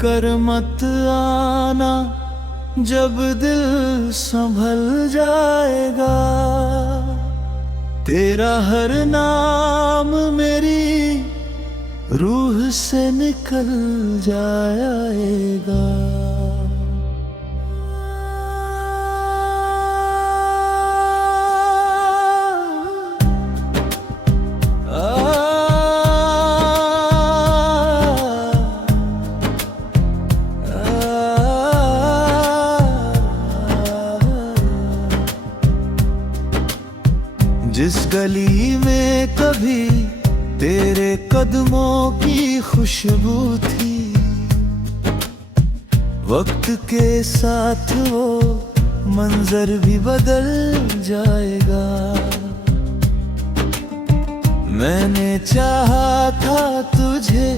कर मत आना, जब दिल संभल जाएगा। तेरा हर नाम मेरी रूह से निकल जाएगा। जिस गली में कभी तेरे कदमों की खुशबू थी, वक्त के साथ वो मंजर भी बदल जाएगा। मैंने चाहा था तुझे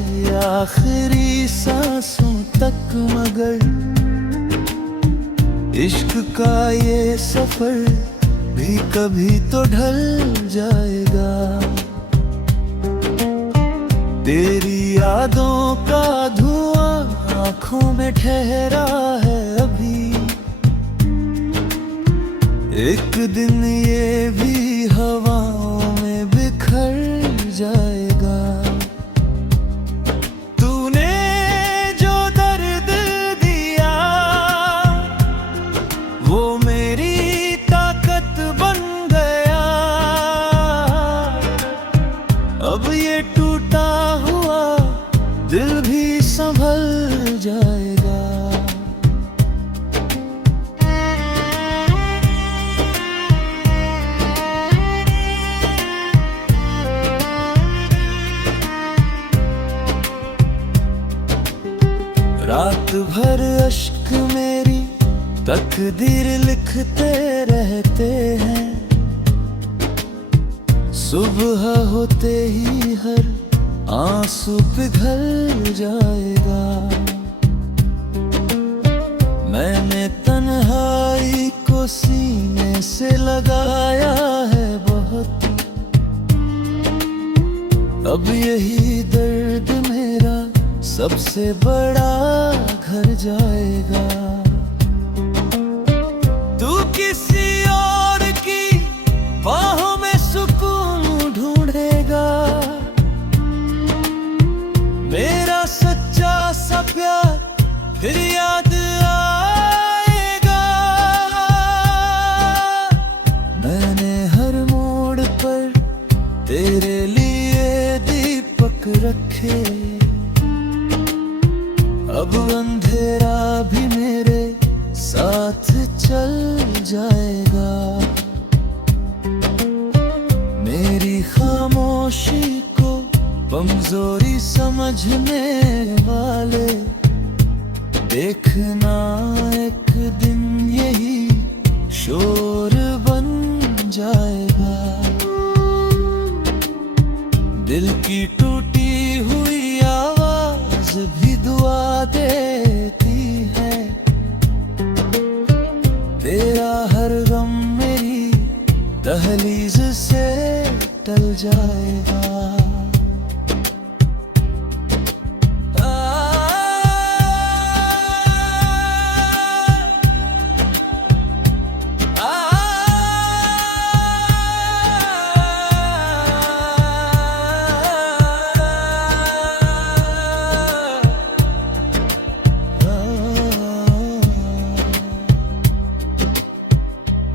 आखिरी सांसों तक, मगर इश्क का ये सफर भी कभी तो ढल जाएगा। तेरी यादों का धुआं आँखों में ठहरा है अभी, एक दिन ये भी हवाओं में बिखर जाएगा। तूने जो दर्द दिया वो मेरी ताकत बन गया। अब ये टूटा हुआ दिल भी संभल जाएगा। रात भर अश्क मेरी तकदीर लिखते रहते हैं, सुबह होते ही हर आंसू पिघल जाएगा। मैंने तन्हाई को सीने से लगाया है बहुत, अब यही दर्द मेरा सबसे बड़ा घर जाएगा। तू किसी और की बाहों में सुकून ढूंढेगा, मेरा सच्चा सा प्यार फिर याद आएगा। मैंने हर मोड़ पर तेरे लिए दीपक रखे, अब अंधेरा भी मेरे साथ चल जाएगा। मेरी खामोशी को कमजोरी समझने वाले, देखना एक दिन यही शोर बन जाएगा। दिल की टूटी हुई आवाज भी दुआ देती है, तेरा हर गम मेरी दहलीज से टल जाएगा।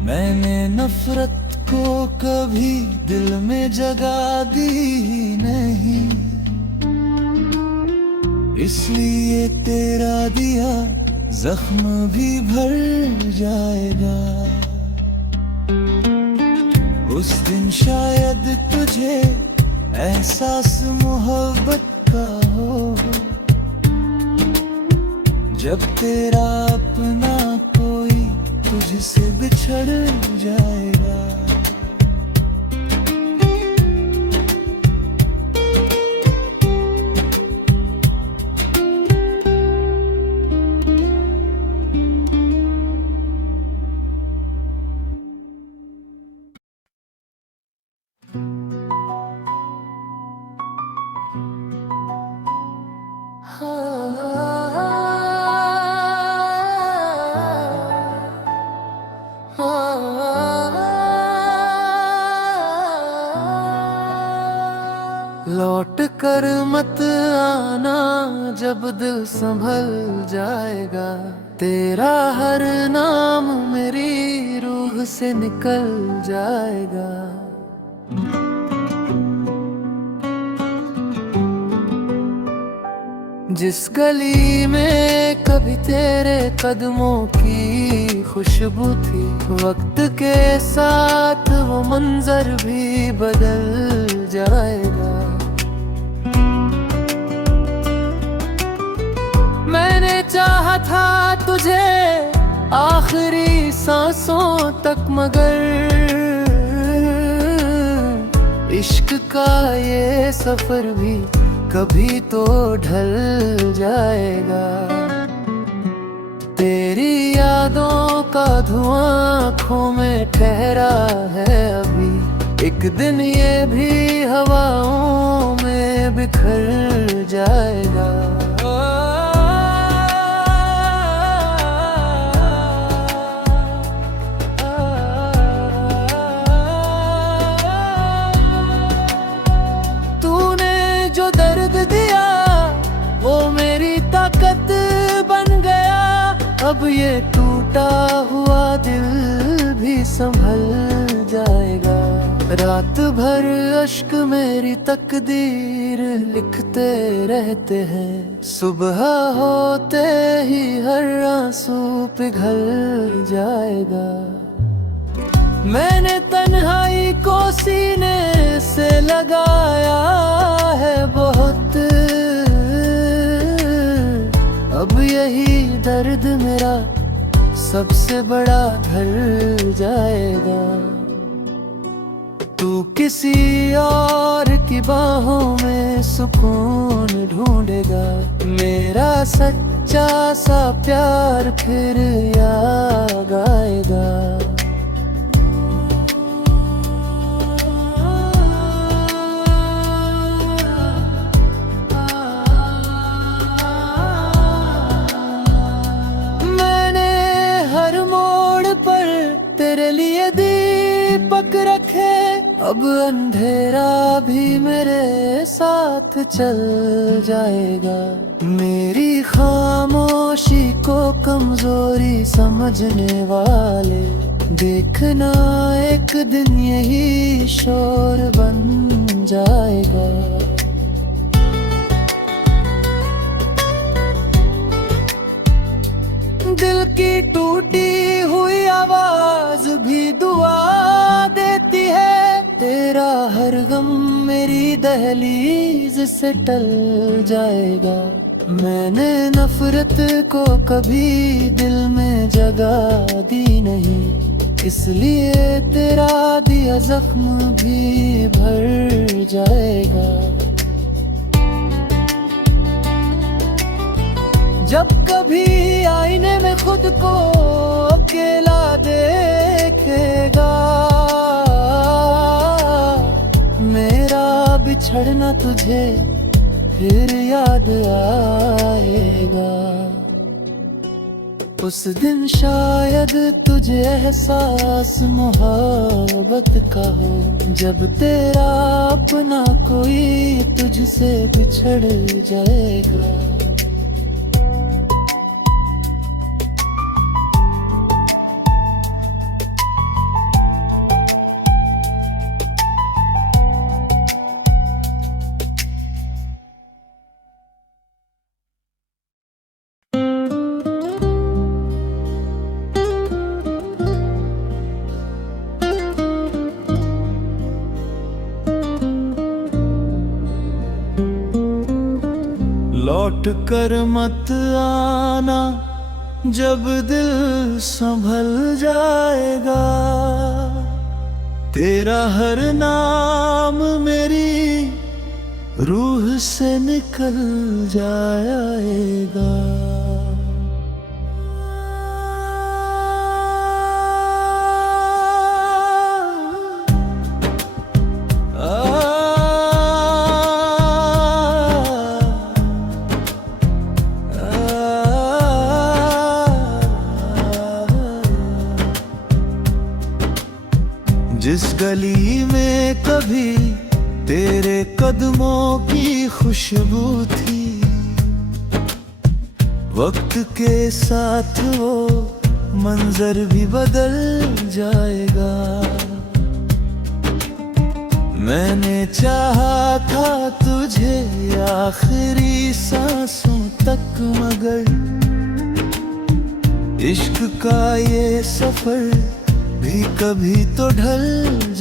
मैंने नफरत को कभी दिल में जगा दी ही नहीं, इसलिए तेरा दिया जख्म भी भर जाएगा। उस दिन शायद तुझे एहसास मोहब्बत का हो, जब तेरा अपना कोई तुझसे बिछड़ जाएगा। हाँ कर मत आना जब दिल संभल जाएगा, तेरा हर नाम मेरी रूह से निकल जाएगा। जिस गली में कभी तेरे कदमों की खुशबू थी, वक्त के साथ वो मंजर भी बदल जाएगा। मैंने चाहा था तुझे आखिरी सांसों तक, मगर इश्क का ये सफर भी कभी तो ढल जाएगा। तेरी यादों का धुआं आँखों में ठहरा है अभी, एक दिन ये भी हवाओं में बिखर जाएगा। ताकत बन गया, अब ये टूटा हुआ दिल भी संभल जाएगा। रात भर अश्क मेरी तकदीर लिखते रहते हैं, सुबह होते ही हर आंसू पिघल जाएगा। मैंने तन्हाई को सीने से लगाया है बहुत, अब यही दर्द मेरा सबसे बड़ा घर जाएगा। तू किसी और की बाहों में सुकून ढूंढेगा, मेरा सच्चा सा प्यार फिर याद आएगा। तेरे लिए दीपक रखे, अब अंधेरा भी मेरे साथ चल जाएगा। मेरी खामोशी को कमजोरी समझने वाले, देखना एक दिन यही शोर बन जाएगा। दिल की टूटी हुई आवाज भी दुआ देती है, तेरा हर गम मेरी दहलीज से टल जाएगा। मैंने नफरत को कभी दिल में जगह दी नहीं, इसलिए तेरा दिया जख्म भी भर जाएगा। जब कभी आईने में खुद को अकेला देखेगा, मेरा बिछड़ना तुझे फिर याद आएगा। उस दिन शायद तुझे एहसास मोहब्बत का हो, जब तेरा अपना कोई तुझसे बिछड़ जाएगा। लौट कर मत आना जब दिल संभल जाएगा, तेरा हर नाम मेरी रूह से निकल जाएगा। जिस गली में कभी तेरे कदमों की खुशबू थी। वक्त के साथ वो मंजर भी बदल जाएगा। मैंने चाहा था तुझे आखिरी सांसों तक, मगर इश्क का ये सफर भी कभी तो ढल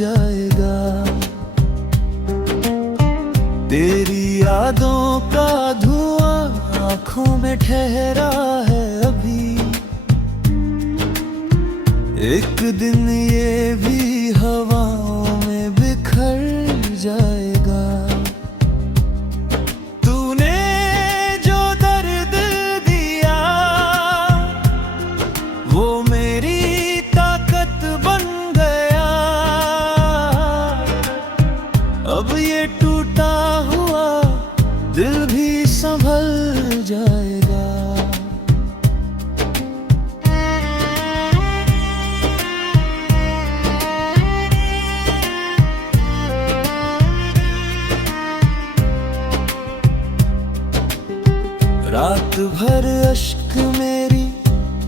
जाएगा। तेरी यादों का धुआं आँखों में ठहरा है अभी। एक दिन ये भी हवाओं में बिखर जाएगा। तूने जो दर्द दिया वो मेरी ताकत बन गया। अब ये टूटा हुआ दिल भी संभल जाएगा। रात भर अश्क मेरी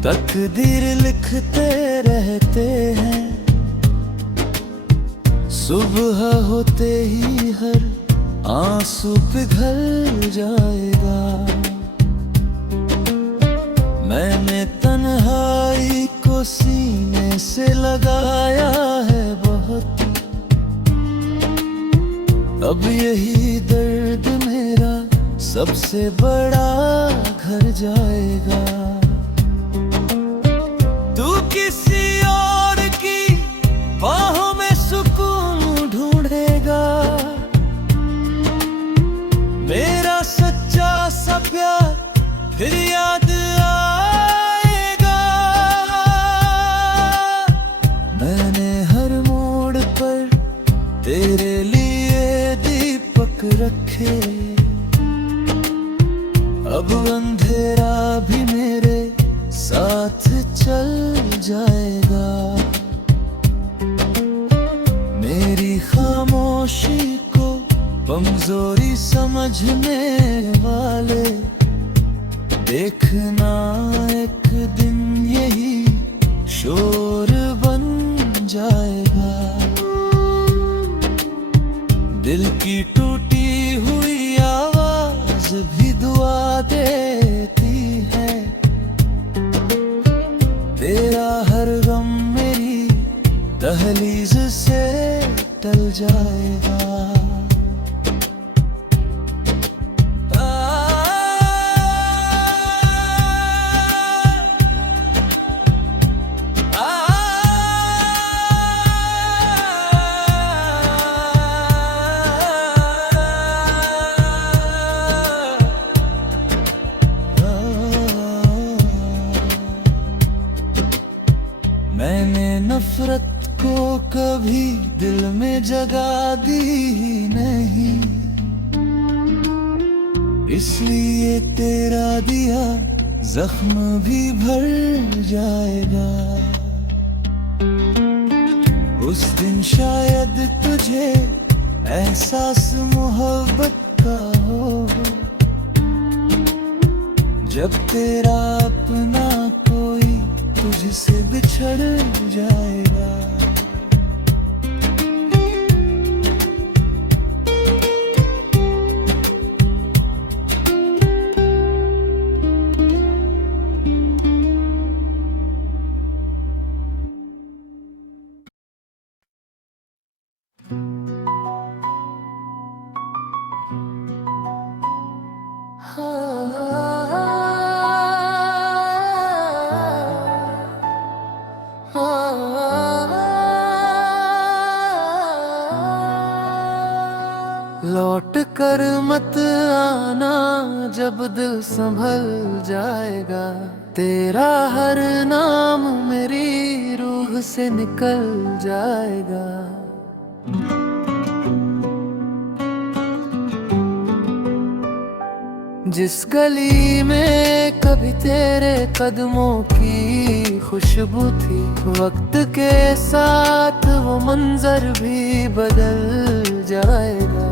तकदीर लिखते रहते हैं। सुबह होते ही हर आंसू पिघल जाएगा। मैंने तन्हाई को सीने से लगाया है बहुत। अब यही दर्द मेरा सबसे बड़ा घर जाएगा। तू किसी और की बाहों में सुकून ढूंढेगा। मेरा सच्चा सा प्यार फिर याद आएगा। मैंने हर मोड़ पर तेरे लिए दीपक रखे। अब अंधेरा भी मेरे साथ चल जाएगा। मेरी खामोशी को कमजोरी समझने वाले, देखना एक दिन यही शोर बन जाएगा। दिल की टूटी हुई आवाज भी दुआ देती है। तेरा हर गम मेरी दहलीज से टल जाएगा। मैंने नफरत को कभी दिल में जगा दी ही नहीं। इसलिए तेरा दिया जख्म भी भर जाएगा। उस दिन शायद तुझे एहसास मोहब्बत का हो, जब तेरा अपना कोई तुझसे बिछड़ जाएगा। लौट कर मत आना जब दिल संभल जाएगा। तेरा हर नाम मेरी रूह से निकल जाएगा। जिस गली में कभी तेरे कदमों की खुशबू थी, वक्त के साथ वो मंजर भी बदल जाएगा।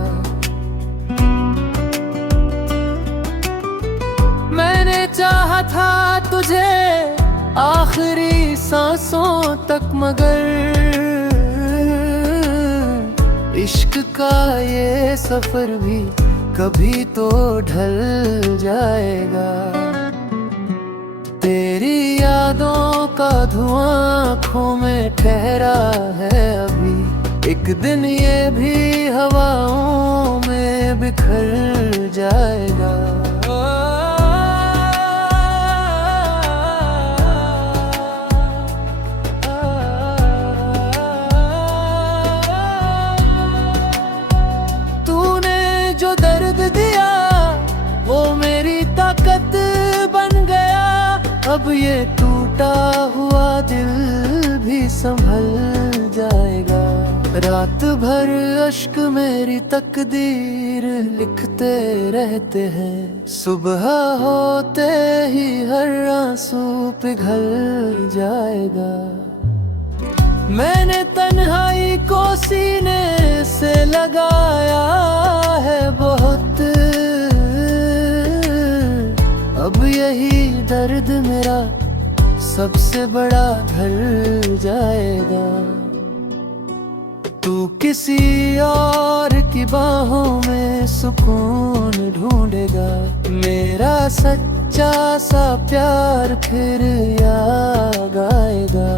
था तुझे आखिरी सांसों तक, मगर इश्क का ये सफर भी कभी तो ढल जाएगा। तेरी यादों का धुआं आँखों में ठहरा है अभी, एक दिन ये भी हवाओं में बिखर जाएगा। तूने जो दर्द दिया वो मेरी ताकत बन गया, अब ये टूटा हुआ दिल भी संभल जाएगा। रात भर अश्क मेरी तकदीर लिखते रहते हैं, सुबह होते ही हर आंसू पिघल जाएगा। मैंने तन्हाई को सीने से लगाया है बहुत, अब यही दर्द मेरा सबसे बड़ा घर जाएगा। तू किसी और की बाहों में सुकून ढूंढेगा, मेरा सच्चा सा प्यार फिर याद आएगा।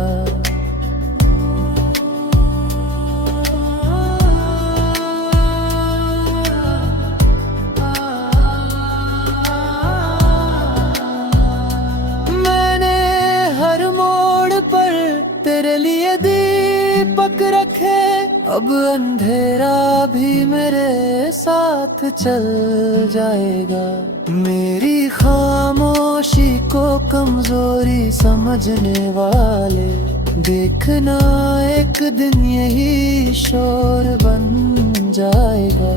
मैंने हर मोड़ पर तेरे लिए दीपक रखे, अब अंधेरा भी मेरे साथ चल जाएगा। मेरी खामोशी को कमजोरी समझने वाले, देखना एक दिन यही शोर बन जाएगा।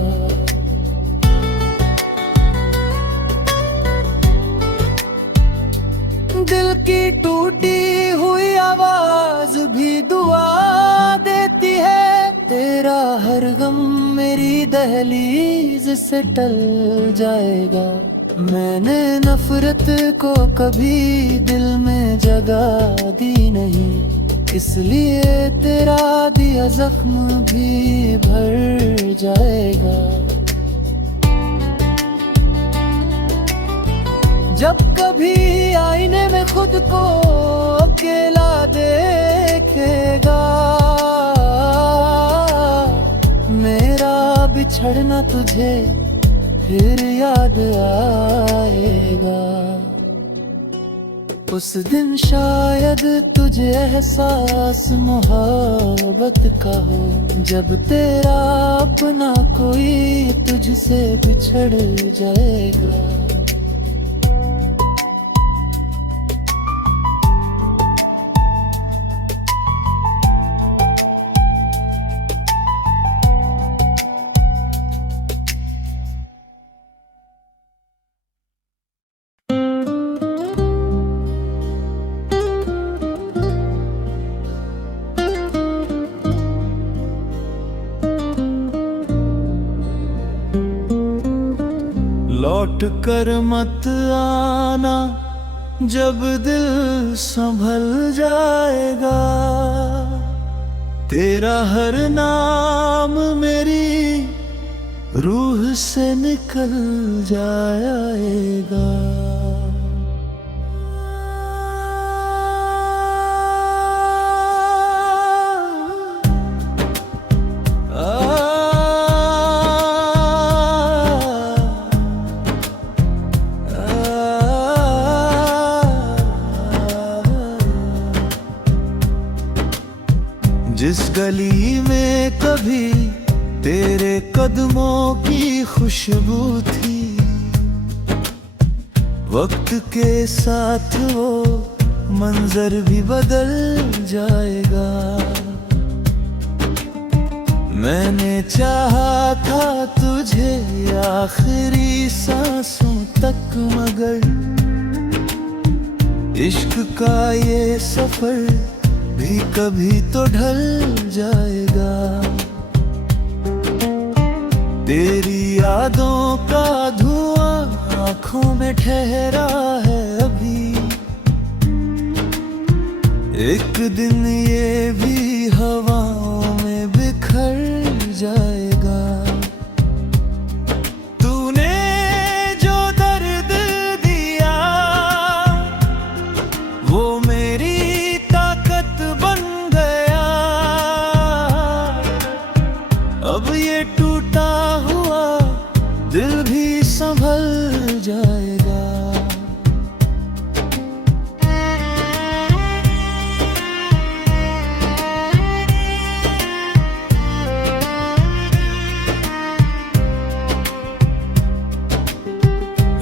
दिल की टूटी हुई आवाज भी दुआ देती है, तेरा हर गम मेरी दहलीज से टल जाएगा। मैंने नफरत को कभी दिल में जगह दी नहीं, इसलिए तेरा दिया जख्म भी भर जाएगा। जब कभी आईने में खुद को अकेला देखेगा, मेरा बिछड़ना तुझे फिर याद आएगा। उस दिन शायद तुझे एहसास मोहब्बत का हो, जब तेरा अपना कोई तुझसे बिछड़ जाएगा। लौट कर मत आना जब दिल संभल जाएगा, तेरा हर नाम मेरी रूह से निकल जाएगा। जिस गली में कभी तेरे कदमों की खुशबू थी, वक्त के साथ वो मंजर भी बदल जाएगा। मैंने चाहा था तुझे आखिरी सांसों तक, मगर इश्क का ये सफर भी कभी तो ढल जाएगा। तेरी यादों का धुआं आँखों में ठहरा है अभी, दिन ये भी हवाओं में बिखर जाएगा। तूने जो दर्द दिया वो मेरी ताकत बन गया। अब ये टूटा हुआ दिल भी संभल जाएगा।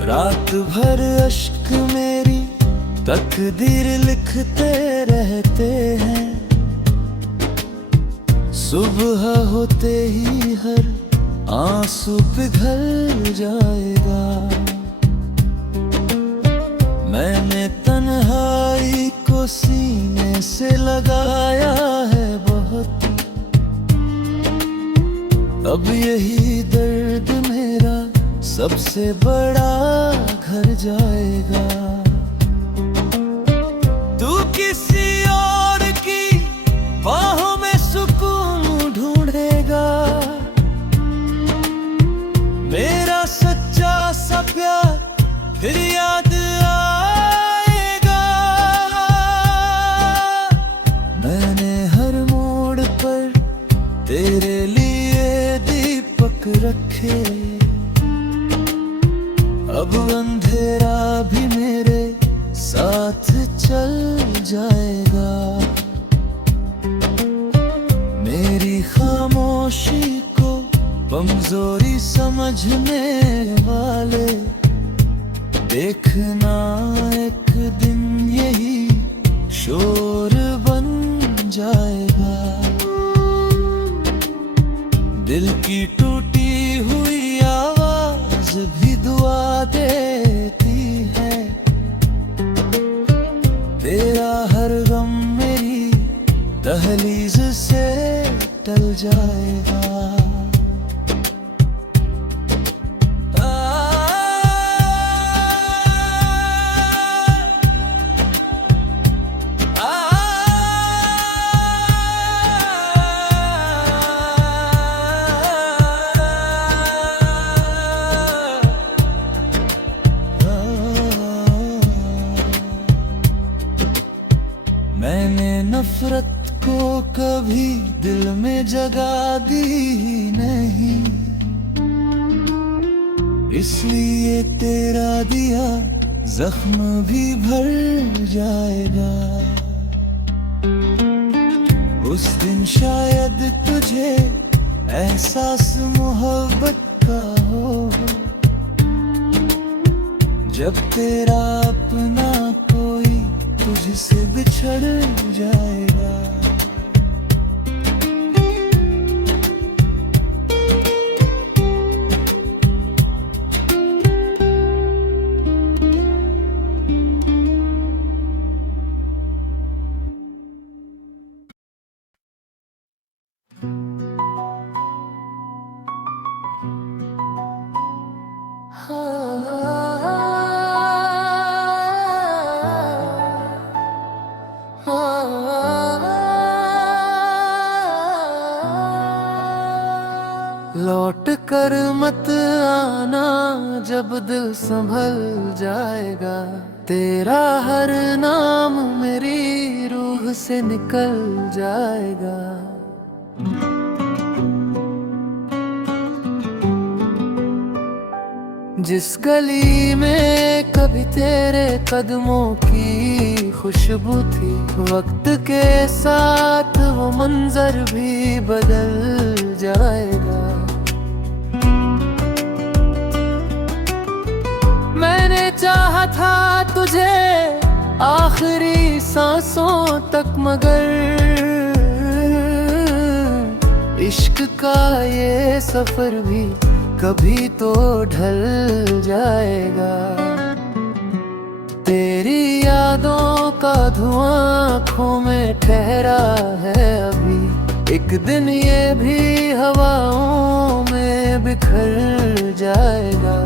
रात भर अश्क मेरी तकदीर लिखते रहते हैं। सुबह होते ही हर आंसू पिघल जाएगा। मैंने तन्हाई को सीने से लगाया है बहुत। अब यही दर्द मेरा सबसे बड़ा घर जाएगा। तू किसी और की बाहों में सुकून ढूंढेगा। मेरा सच्चा सा प्यार फिर याद आएगा। मैंने हर मोड़ पर तेरे लिए दीपक रखे। अब अंधेरा भी मेरे साथ चल जाएगा। मेरी खामोशी को कमजोरी समझने वाले देखना एक दिन यही शोर बन जाएगा। दिल की टूटी हुई आवाज भी दुआ देती है। तेरा हर गम मेरी दहलीज से टल जाएगा। मैंने नफरत को कभी दिल में जगा दी ही नहीं। इसलिए तेरा दिया जख्म भी भर जाएगा। उस दिन शायद तुझे एहसास मोहब्बत का हो, जब तेरा अपना कोई तुझसे बिछड़ जाएगा। लौट कर मत आना जब दिल संभल जाएगा। तेरा हर नाम मेरी रूह से निकल जाएगा। जिस गली में कभी तेरे कदमों की खुशबू थी, वक्त के साथ वो मंजर भी बदल जाएगा। मैंने चाहा था तुझे आखिरी सांसों तक, मगर इश्क का ये सफर भी कभी तो ढल जाएगा। तेरी यादों का धुआं आँखों में ठहरा है अभी। एक दिन ये भी हवाओं में बिखर जाएगा।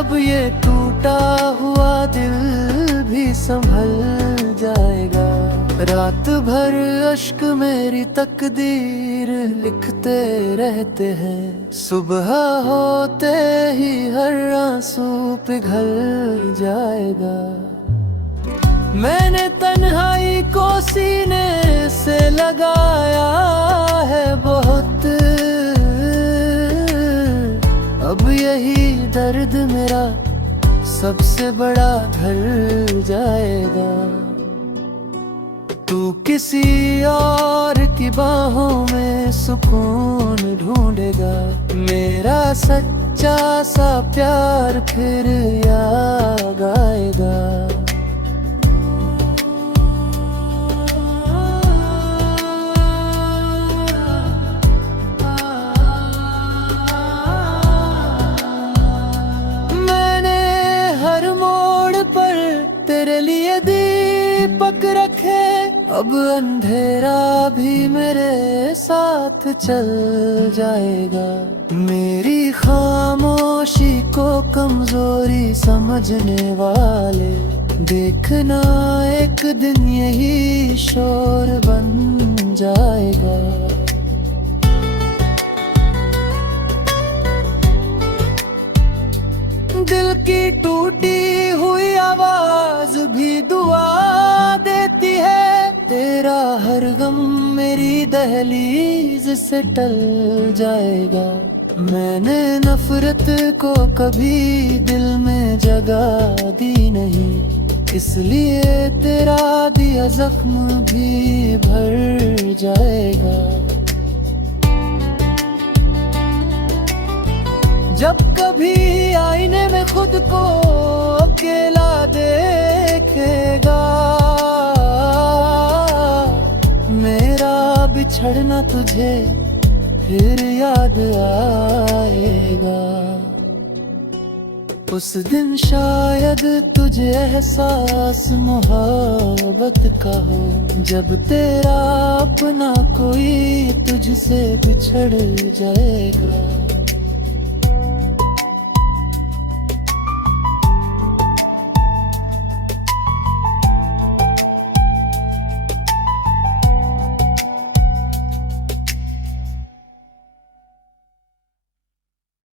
अब ये टूटा हुआ दिल भी संभल जाएगा। रात भर अश्क मेरी तकदीर लिखते रहते हैं, सुबह होते ही हर आंसू पिघल जाएगा। मैंने तन्हाई को सीने से लगाया है बहुत, अब यही दर्द मेरा सबसे बड़ा घर जाएगा। तू किसी और की बाहों में सुकून ढूंढेगा, मेरा सच्चा सा प्यार फिर याद आएगा। तेरे लिए दीपक रखे, अब अंधेरा भी मेरे साथ चल जाएगा। मेरी खामोशी को कमजोरी समझने वाले, देखना एक दिन यही शोर बन जाएगा। दिल की टूटी हुई आवाज भी दुआ देती है, तेरा हर गम मेरी दहलीज से टल जाएगा। मैंने नफरत को कभी दिल में जगह दी नहीं, इसलिए तेरा दिया जख्म भी भर जाएगा। जब कभी आईने में खुद को अकेला देखेगा, मेरा बिछड़ना तुझे फिर याद आएगा। उस दिन शायद तुझे एहसास मोहब्बत का हो, जब तेरा अपना कोई तुझसे बिछड़ जाएगा।